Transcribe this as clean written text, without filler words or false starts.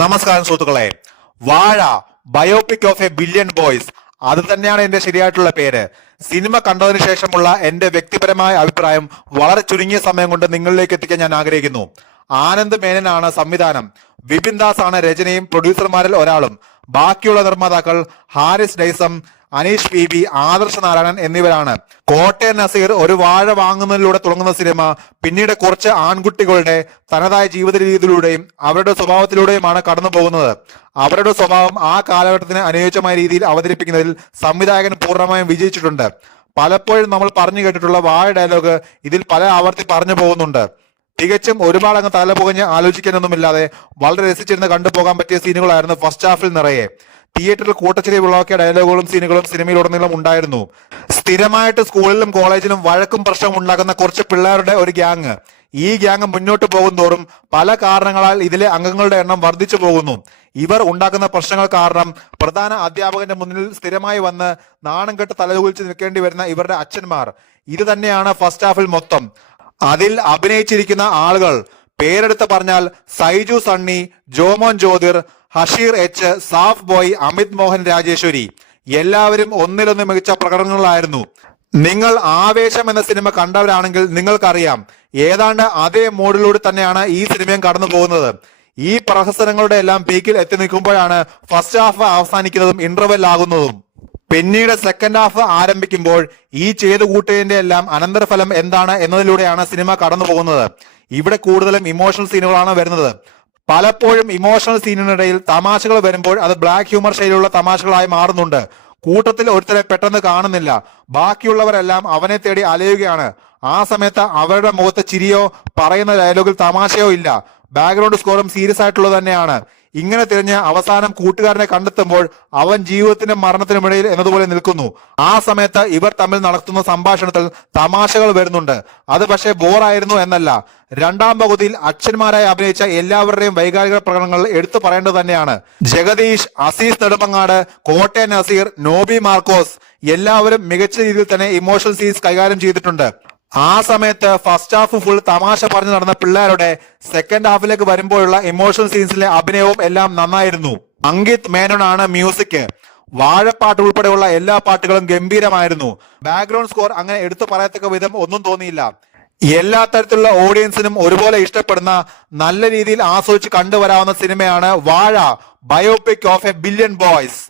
നമസ്കാരം സുഹൃത്തുക്കളെ. വാഴ biopic of A billion boys, അത് തന്നെയാണ് എന്റെ ശരിയായിട്ടുള്ള പേര്. സിനിമ കണ്ടതിനു ശേഷമുള്ള എന്റെ വ്യക്തിപരമായ അഭിപ്രായം വളരെ ചുരുങ്ങിയ സമയം കൊണ്ട് നിങ്ങളിലേക്ക് എത്തിക്കാൻ ഞാൻ ആഗ്രഹിക്കുന്നു. ആനന്ദ് മേനനാണ് സംവിധാനം, വിപിൻ ദാസ് ആണ് രചനയും പ്രൊഡ്യൂസർമാരിൽ ഒരാളും. ബാക്കിയുള്ള നിർമ്മാതാക്കൾ ഹാരിസ് ഡൈസം, അനീഷ് പി ബി, ആദർശ നാരായണൻ എന്നിവരാണ്. കോട്ടയം നസീർ ഒരു വാഴ വാങ്ങുന്നതിലൂടെ തുടങ്ങുന്ന സിനിമ പിന്നീട് കുറച്ച് ആൺകുട്ടികളുടെ തനതായ ജീവിത രീതിയിലൂടെയും അവരുടെ സ്വഭാവത്തിലൂടെയുമാണ് കടന്നു പോകുന്നത്. അവരുടെ സ്വഭാവം ആ കാലഘട്ടത്തിന് അനുയോജ്യമായ രീതിയിൽ അവതരിപ്പിക്കുന്നതിൽ സംവിധായകൻ പൂർണ്ണമായും വിജയിച്ചിട്ടുണ്ട്. പലപ്പോഴും നമ്മൾ പറഞ്ഞു കേട്ടിട്ടുള്ള വാഴ ഡയലോഗ് ഇതിൽ പല ആവർത്തി പറഞ്ഞു പോകുന്നുണ്ട്. തികച്ചും ഒരുപാട് അങ്ങ് തലപുകഞ്ഞ് ആലോചിക്കാനൊന്നുമില്ലാതെ വളരെ രസിച്ചിരുന്ന് കണ്ടുപോകാൻ പറ്റിയ സീനുകളായിരുന്നു ഫസ്റ്റ് ഹാഫിൽ നിറയെ. തിയേറ്ററിൽ കൂട്ടച്ചിരി ഉളവാക്കിയ ഡയലോഗുകളും സീനുകളും സിനിമയിലുടനീളം ഉണ്ടായിരുന്നു. സ്ഥിരമായിട്ട് സ്കൂളിലും കോളേജിലും വഴക്കും പ്രശ്നവും ഉണ്ടാക്കുന്ന കുറച്ച് പിള്ളേരുടെ ഒരു ഗ്യാങ്. ഈ ഗ്യാങ് മുന്നോട്ട് പോകുന്തോറും പല കാരണങ്ങളാൽ ഇതിലെ അംഗങ്ങളുടെ എണ്ണം വർദ്ധിച്ചു പോകുന്നു. ഇവർ ഉണ്ടാക്കുന്ന പ്രശ്നങ്ങൾ കാരണം പ്രധാന അധ്യാപകന്റെ മുന്നിൽ സ്ഥിരമായി വന്ന് നാണം കെട്ട് തലകുലിച്ച് നിൽക്കേണ്ടി വരുന്ന ഇവരുടെ അച്ഛന്മാർ. ഇത് തന്നെയാണ് ഫസ്റ്റ് ഹാഫിൽ മൊത്തം. അതിൽ അഭിനയിച്ചിരിക്കുന്ന ആളുകൾ പേരെടുത്ത് പറഞ്ഞാൽ സൈജു സണ്ണി, ജോമോൻ ജ്യോതിർ, ഹഷീർ എച്ച്, സാഫ് ബോയ്, അമിത് മോഹൻ രാജേശ്വരി, എല്ലാവരും ഒന്നിലൊന്ന് മികച്ച പ്രകടനങ്ങളായിരുന്നു. നിങ്ങൾ ആവേശം എന്ന സിനിമ കണ്ടവരാണെങ്കിൽ നിങ്ങൾക്കറിയാം, ഏതാണ്ട് അതേ മോഡിലൂടെ തന്നെയാണ് ഈ സിനിമയും കടന്നു പോകുന്നത്. ഈ പ്രഹസനങ്ങളുടെ എല്ലാം പീക്കിൽ എത്തി നിൽക്കുമ്പോഴാണ് ഫസ്റ്റ് ഹാഫ് അവസാനിക്കുന്നതും ഇന്റർവെൽ ആകുന്നതും. പിന്നീട് സെക്കൻഡ് ഹാഫ് ആരംഭിക്കുമ്പോൾ ഈ ചെയ്തു കൂട്ടിയതിന്റെ എല്ലാം അനന്തരഫലം എന്താണ് എന്നതിലൂടെയാണ് സിനിമ കടന്നു പോകുന്നത്. ഇവിടെ കൂടുതലും ഇമോഷണൽ സീനുകളാണ് വരുന്നത്. പലപ്പോഴും ഇമോഷണൽ സീനിനിടയിൽ തമാശകൾ വരുമ്പോൾ അത് ബ്ലാക്ക് ഹ്യൂമർ ശൈലിയുള്ള തമാശകളായി മാറുന്നുണ്ട്. കൂട്ടത്തിൽ ഒരുത്തരെ പെട്ടെന്ന് കാണുന്നില്ല, ബാക്കിയുള്ളവരെല്ലാം അവനെ തേടി അലയുകയാണ്. ആ സമയത്ത് അവരുടെ മുഖത്ത് ചിരിയോ പറയുന്ന ഡയലോഗിൽ തമാശയോ ഇല്ല. ബാക്ക്ഗ്രൗണ്ട് സ്കോറും സീരിയസ് ആയിട്ടുള്ളത് തന്നെയാണ്. ഇങ്ങനെ തിരിഞ്ഞ് അവസാനം കൂട്ടുകാരനെ കണ്ടെത്തുമ്പോൾ അവൻ ജീവിതത്തിനും മരണത്തിനുമിടയിൽ എന്നതുപോലെ നിൽക്കുന്നു. ആ സമയത്ത് ഇവർ തമ്മിൽ നടത്തുന്ന സംഭാഷണത്തിൽ തമാശകൾ വരുന്നുണ്ട്. അത് പക്ഷേ ബോറായിരുന്നു എന്നല്ല. രണ്ടാം പകുതിയിൽ അച്ഛന്മാരായി അഭിനയിച്ച എല്ലാവരുടെയും വൈകാരിക പ്രകടനങ്ങൾ എടുത്തു പറയേണ്ടത് തന്നെയാണ്. ജഗദീഷ്, അസീസ് നെടുമങ്ങാട്, കോട്ടയം നസീർ, നോബി മാർക്കോസ് എല്ലാവരും മികച്ച രീതിയിൽ തന്നെ ഇമോഷണൽ സീൻസ് കൈകാര്യം ചെയ്തിട്ടുണ്ട്. ആ സമയത്ത് ഫസ്റ്റ് ഹാഫ് ഫുൾ തമാശ പറഞ്ഞു നടന്ന പിള്ളേരുടെ സെക്കൻഡ് ഹാഫിലേക്ക് വരുമ്പോഴുള്ള ഇമോഷണൽ സീൻസിലെ അഭിനയവും എല്ലാം നന്നായിരുന്നു. അങ്കിത് മേനോനാണ് മ്യൂസിക്. വാഴപ്പാട്ട് ഉൾപ്പെടെയുള്ള എല്ലാ പാട്ടുകളും ഗംഭീരമായിരുന്നു. ബാക്ക്ഗ്രൗണ്ട് സ്കോർ അങ്ങനെ എടുത്തു പറയത്തക്ക വിധം ഒന്നും തോന്നിയില്ല. എല്ലാ തരത്തിലുള്ള ഓഡിയൻസിനും ഒരുപോലെ ഇഷ്ടപ്പെടുന്ന, നല്ല രീതിയിൽ ആസ്വദിച്ച് കണ്ടുവരാവുന്ന സിനിമയാണ് വാഴ biopic of A billion boys.